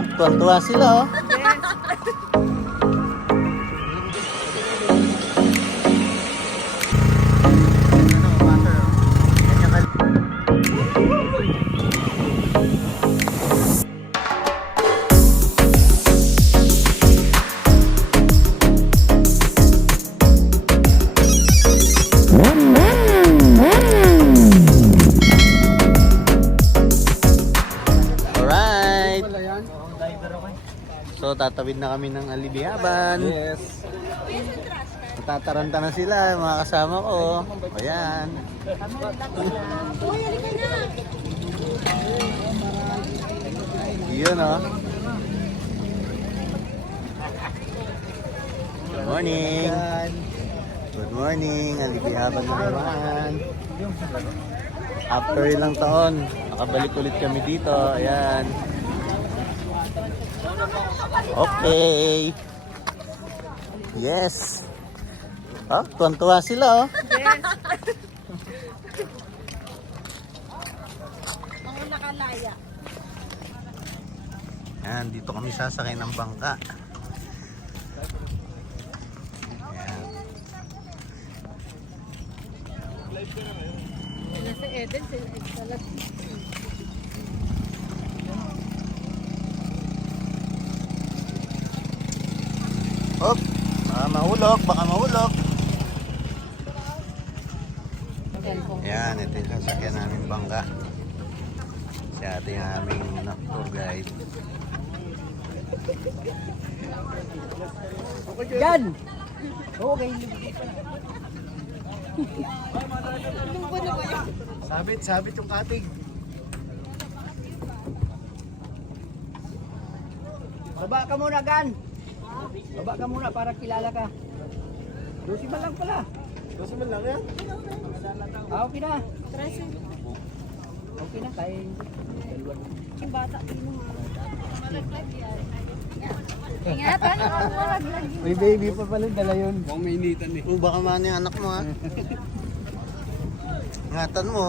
Oh, tuwan-tuwa sila oh. Alright. So tatawid na kami ng Alibihaban. Yes. Tataranta na sila, mga kasama ko. Ayan. Yun oh. Good morning. Good morning. Alibihaban na naman. After ilang taon, nakabalik ulit kami dito. Ayan. Okay. Yes. Oh, tuwan-tuwa sila oh. Yes. Mga nakalaya. Ayan, dito kami sasakay ng bangka. Ayan. Sila si Eden, sila Salat. Hop, baka mahulog, baka mahulog. Ayan, ito yung sasakyan namin bangka. Si ate yung aming tour guide. Yan! Okay. Sabit yung katig. Baba ka muna, Gan. Baba ka muna para kilala ka. 12 man lang pala. 12 man lang yan? Okay na. Okay na, kaya Yung bata, mo malaglag yan. Ingatan, malaglag yun. may baby pa pala, dala yun. Mukhang mainitan eh. Baka mano yung anak mo ha. Ingatan mo.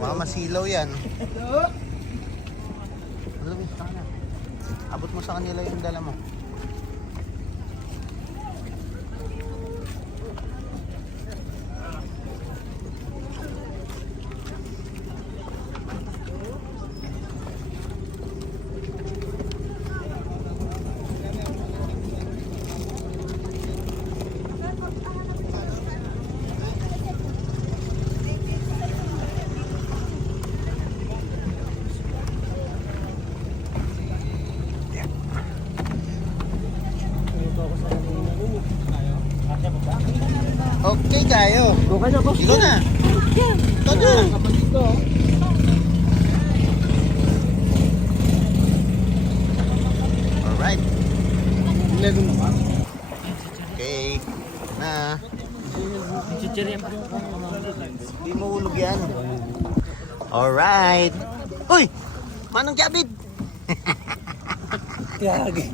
Baka masilaw yan. Alam mo, sana. Abot mo sa kanila yung dala mo. Okay kayo. Okay na, boss. Ikaw na. Ikaw na. Alright. Okay. Na. Hindi mahulog yan. Alright. Uy! Manong Jabid! Kage.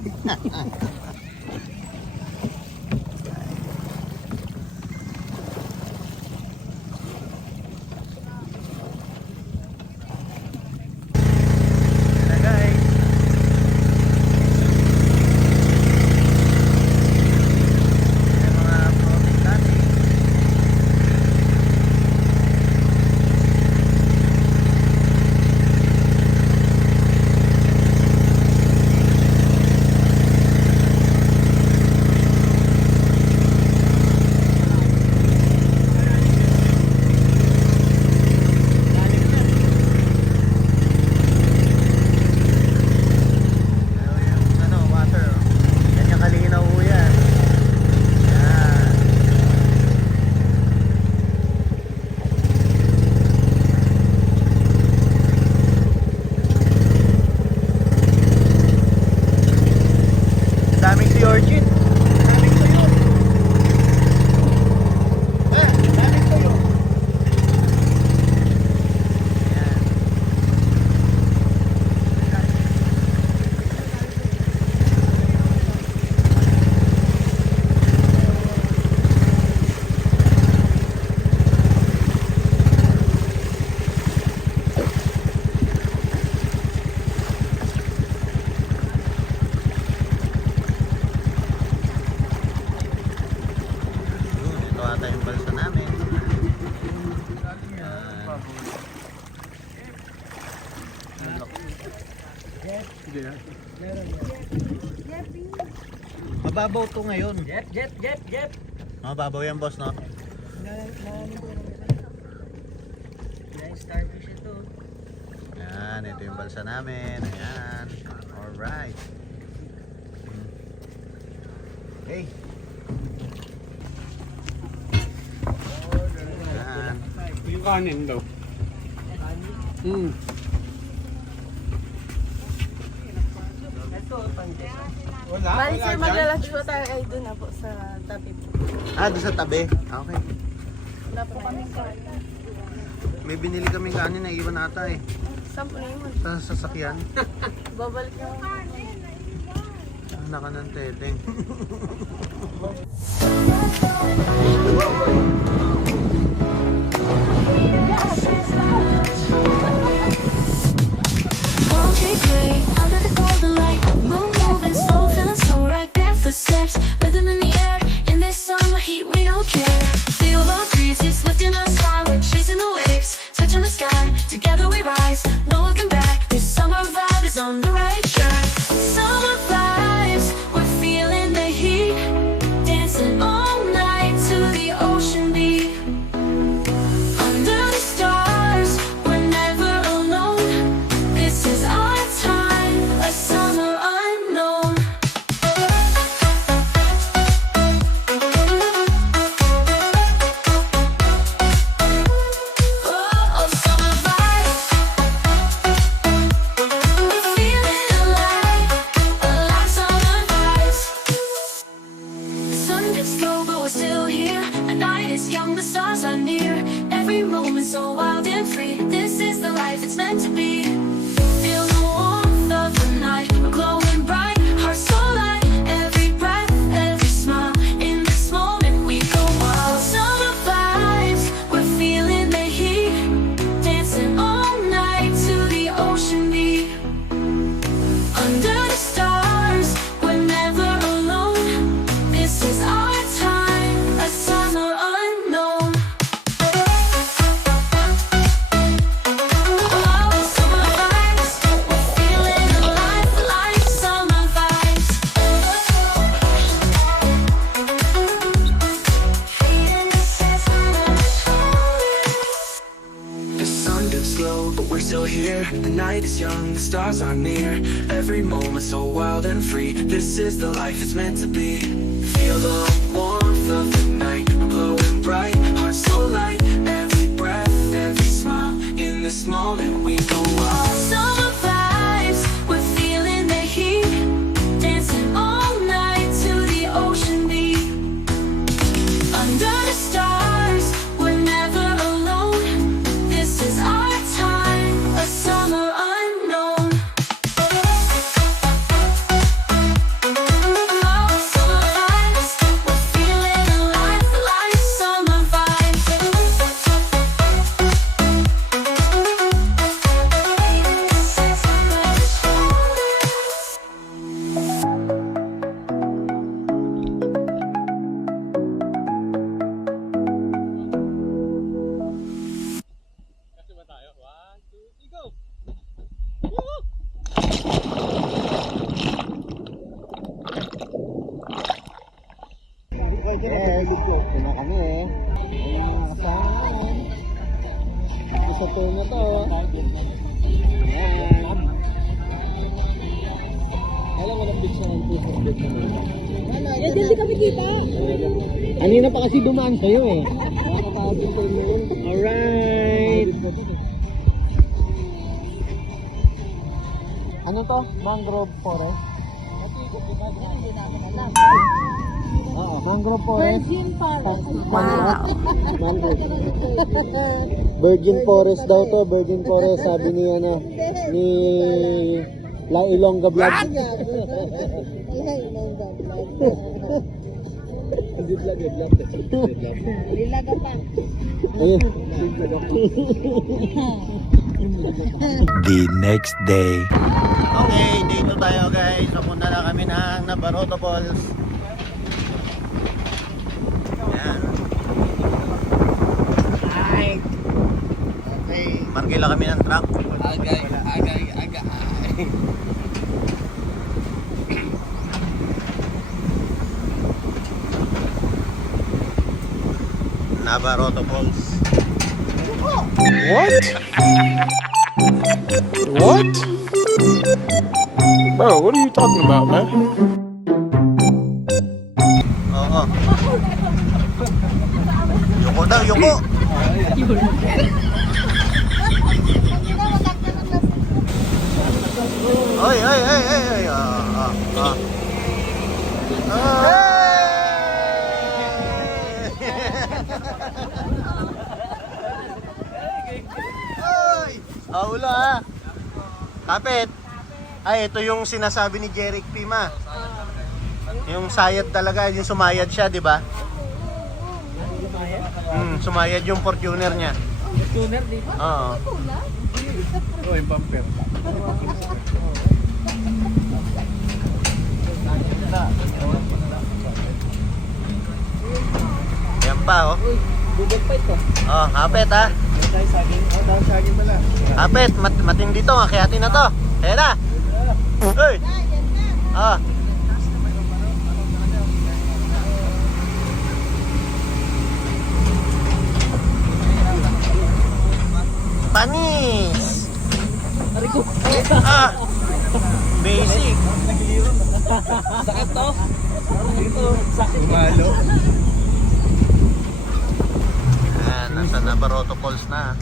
Mababaw to ngayon. Jet. Mababaw yan boss, no? Starfish ito. Yan, ito yung balsa namin. Ayan. Alright. Okay. Ayan. Yung kanin daw. Ito, pang-jet. Wala. Bali sir, maglalunch po tayo ay doon na po sa tabi po. Ah, doon sa tabi. Okay. Wala po kami kanin. May binili kaming kanin na iwan ata eh. Sampo na yun. Sa sasakyan. Babalik na ako. Naka ng teteng. Okay, great. Under the golden light, moon moving slow, feeling so right. Barefoot steps, rhythm in the air. In this summer heat, we don't care. Feel the breezes lifting us high, we're chasing the waves, touching the sky. Together we rise, no looking back. This summer vibe is on the right track. Summer vibes, we're feeling the heat, dancing all night to the ocean beat. Under the stars, we're never alone. This is our time, a summer unknown. Oh, summer vibes. We're feeling alive summer vibes. The sun gets low, but we're still here. The night is young, the stars are near. Every moment so wild and free. This is the life it's meant to be. Feel the warmth of the night, we're glowing bright, hearts so light. Every breath, every smile, in this moment we go wild. Summer vibes, we're feeling the heat, dancing all night to the ocean beat. Under the stars, we're never alone. This is our time, a summer unknown. Oh, summer vibes, we're feeling alive like summer vibes. The sun gets low, but we're still here. The night is young, the stars are near. Every moment so wild and free. This is the life it's meant to be. Feel the warmth of the night, glowing bright, hearts so light. Every breath, every smile, in this moment we go wild. Summer vibes, we're feeling the heat, dancing all night to the ocean beat. Under the stars, we're never alone. This is our time, a summer unknown. Oh, summer vibes, we're feeling alive like summer vibes. Yes, na kami eh. Ayun mga kasama namin. Ito sa tour na to. Ayan. Alam mo ng beach na yung puso beach na nila. Yan, dyan di kami kita. Kanina pa kasi dumaan sa'yo eh. Alright. Ano to? Mangrove forest? Oo, mangrove forest. Virgin Forest. Virgin Forest daw to, Virgin Forest sabi ni ano, ni La Ilongga Vlog. Lilaga pa. Ayun. The next day. Okay, dito tayo guys. Napunta na kami ng Nabaroto Falls. Ayan. Okay. Markila kami ng truck. Agay. Navarrete Falls. What? What? Bro, what are you talking about, man? Oo. Yuko daw, yuko. Oy, oy, oy, oy, oy. Oy! Ulo ah. Kapit. Ay, ito yung sinasabi ni Jeric Pima. Yung sayad talaga, yung sumayad siya, di ba? Sumayad yung Fortuner niya. Tuner dito. Oo. Oh, yung bumper. Yan pa, oh. Bubog pa ito. Oh, kapit ha. Tayo saging. Oh, daw saging pala. Kapit, matindi to. Akihatin na to. Kaya na. Hey! Ah. Panis! Ah! Basic! Sakit to. Dito, sakit. Umalo. Ayan, nasa Navarrete Falls na.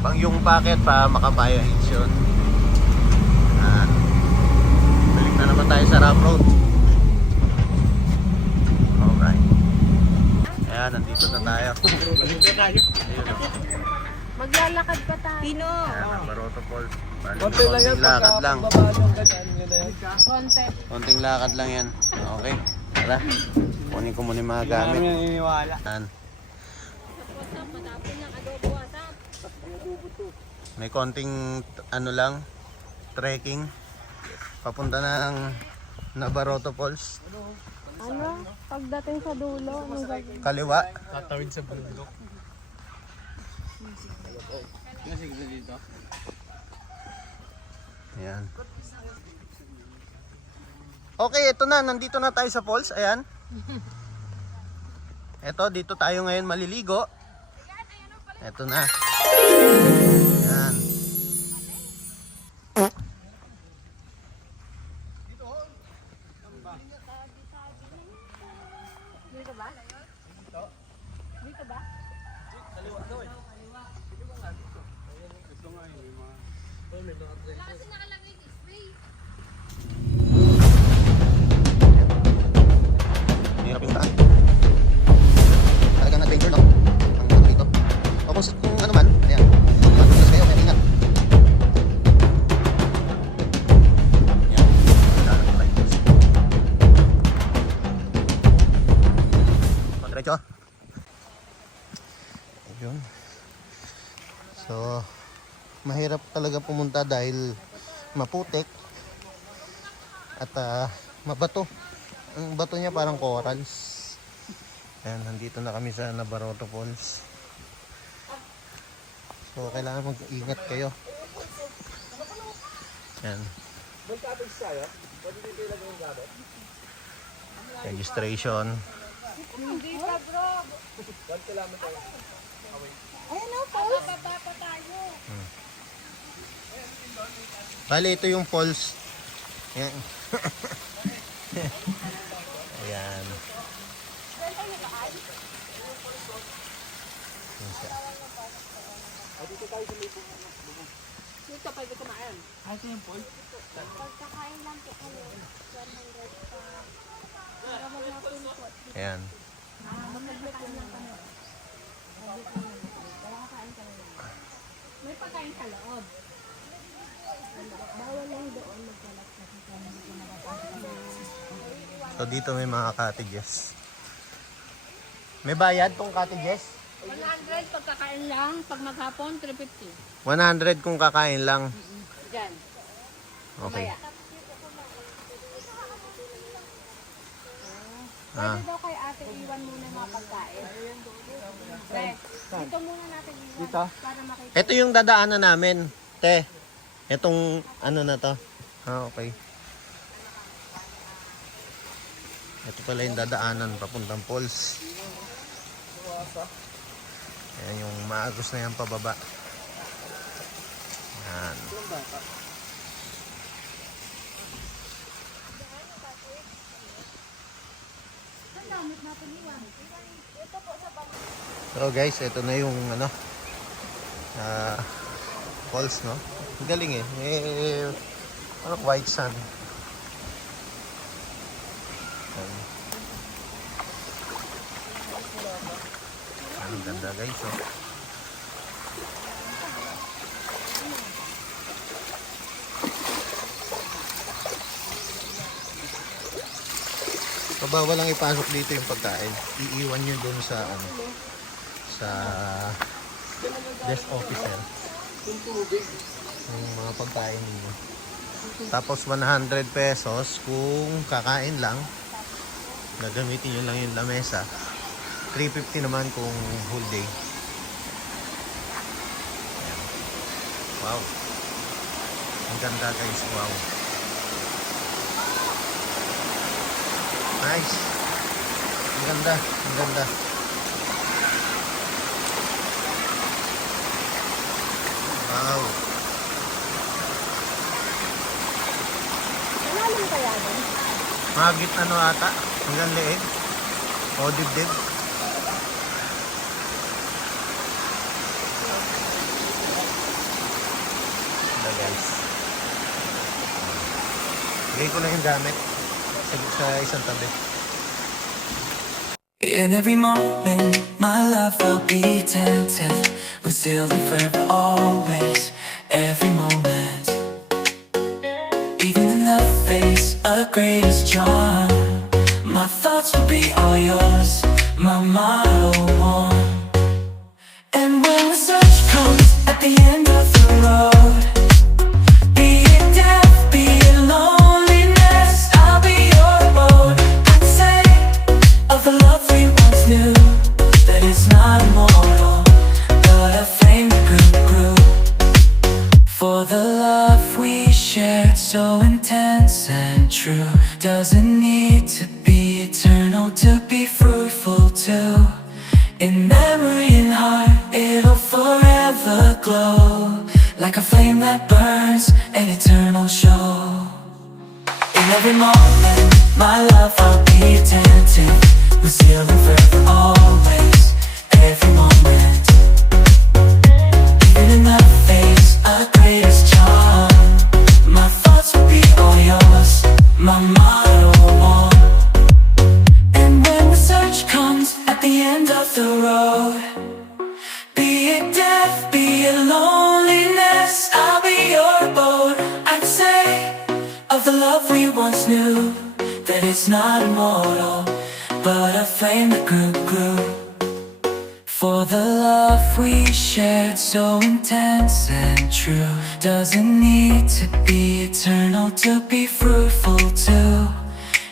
Pang yung packet pa, Makabaya Hills yun. Ayan. Balik na naman tayo sa rough road. Alright. Ayan, nandito na tayo. Balik na tayo. Ayun. Maglalakad pa tayo. Pino. Ayan, Navarrete Falls. Bali, Konti lang yan. konting lakad lang. Babaan yung ganyan. Yun na yan. Konti. Konting lakad lang yan. Okay. Tara. Kunin ko muna yung mga gamit. Marami naniniwala. Ayan. May konting ano lang, trekking. Papunta ng Navarrete Falls. Ano? Pagdating sa dulo, anong gagawin? Kaliwa. Tatawid sa bundok. Dito. Ayan. Okay, ito na. Nandito na tayo sa falls. Ayan. Ito, dito tayo ngayon maliligo. Ito na. Ayan. Dito ba? Dito ba? Hirap yung daan. Talagang adventure, no? Ang ano dito. O kung ano man, ayan. Matulas kayo, kaya ingat. Ayan. Daan ng right. Diretso. Ayun. So, mahirap talaga pumunta dahil maputik at mabato. Ang bato niya parang corals. Ayan, nandito na kami sa Navarrete Falls. So, kailangan mag-ingat kayo. Ayan. Registration. Hindi pa, bro. 1 kilometer. Ayun o, pababa pa tayo. Bali, ito yung falls. Ayan. Ayan. Ayan siya. Dito pwede kumain. Ito yung pool. Pagkakain lang po kami. 100 pa. Para maghapon po. Ayan. Magkakain lang kami. Kakain kami lang. May pagkain sa loob. Bawal lang doon magkalat kasi kami hindi ko nakapasok. So dito may mga cottages. May bayad tong cottages? 100 pagkakain lang. Pag maghapon, 350. 100 kung kakain lang. Diyan. Okay. Pwede daw kay ate iwan muna yung mga pagkain. Pre, dito muna natin iwan. Dito? Para makita. Ito yung dadaanan namin, te. Itong ano na to. Okay. Ito pala yung dadaanan papuntang falls. Ayan yung maagos na yan pababa. Yan. So guys, ito na yung ano, falls, no? Ang galing eh. May ano, white sand. Ayan. Ang ganda guys, oh. Bawal lang ipasok dito yung pagkain. Iiwan nyo dun sa ano, sa desk officer yung mga pagkain ninyo. Tapos 100 pesos kung kakain lang, gagamitin nyo lang yung lamesa. 350 naman kung whole day. Ayan. Wow, ang ganda guys. Wow, nice. Ang ganda, ang ganda. Wow. Malalim kaya doon? Magit ano ata, hanggang leeg. O dibdib. Ganda guys. Bigay ko lang yung gamit sa isang tabi. In every moment, my love will be tempted, but still and forever always. Every moment, even in the face of greatest charm, my thoughts will be all yours, my motto one. And when the search comes at the end of the road, be it death, be it loneliness, I'll be your road. I'd say of the love we once knew, that it's not immortal, but a flame that grew. For the love we shared, so intense and true, doesn't need to be eternal to be fruitful too. In memory and heart, it'll forever glow, like a flame that burns, an eternal show. In every moment, my love I'll be attentive, we're still and forever always. Every moment, even in the face of greatest charm, my thoughts will be all yours, my motto one. And when the search comes at the end of the road, be it death, be it loneliness, I'll be your abode. I'd say of the love we once knew, that it's not immortal, but a flame that grew. For the love we shared, so intense and true, doesn't need to be eternal to be fruitful too.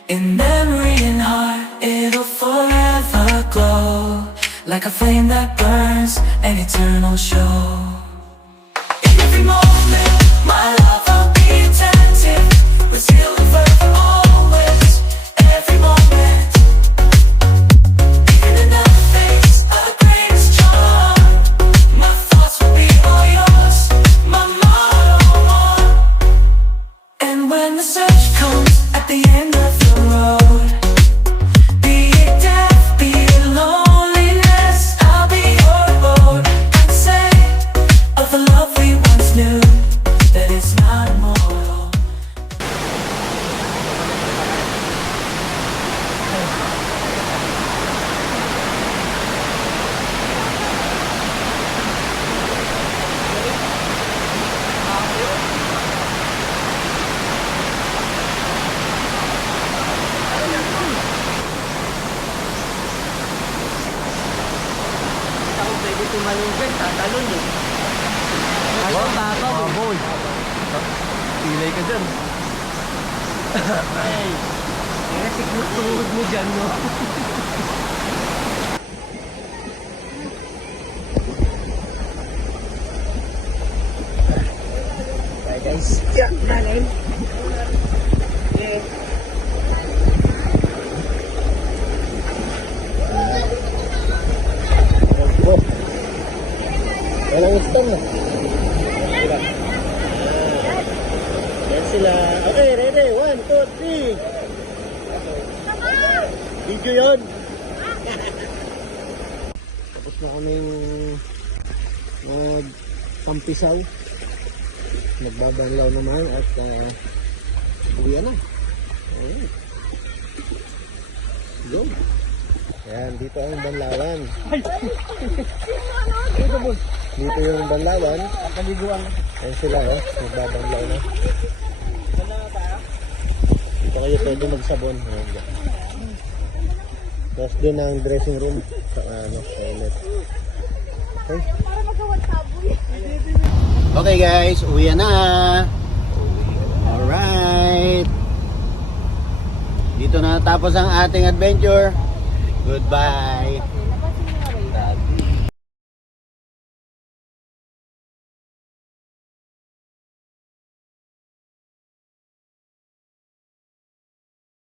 In memory and heart, it'll forever glow, like a flame that burns, an eternal show. In every moment, my love I'll be attentive, but still and forever always. Every moment, even in the face of the greatest charm, my thoughts will be all yours, my motto one. And when the search comes at the end of the road, be it death, be it loneliness, I'll be your road. I'd say of the love we once knew, that it's not immortal. Ako pwede tumalungan, tatalon eh. Ayun, babaw eh. Boy, pilay ka dyan. Ay, kasi tuhod mo dyan, no? Ay guys, yan, nalim. Walang stone na. Sila. Yan sila. Okay, ready? 1, 2, 3. Video yun. Tapos na kaming pampisaw. Nagbabanlaw naman at uwi na. Okay. Go. Ayan, dito ang banlawan. Dito yung banlawan. Ayan sila, oh. Nagbabanlaw na. Dito kayo pwede magsabon. Ayan, dyan. Tapos doon ang dressing room. Sa toilet. Okay. Okay guys, uwi na. Alright. Dito na natapos ang ating adventure. Goodbye.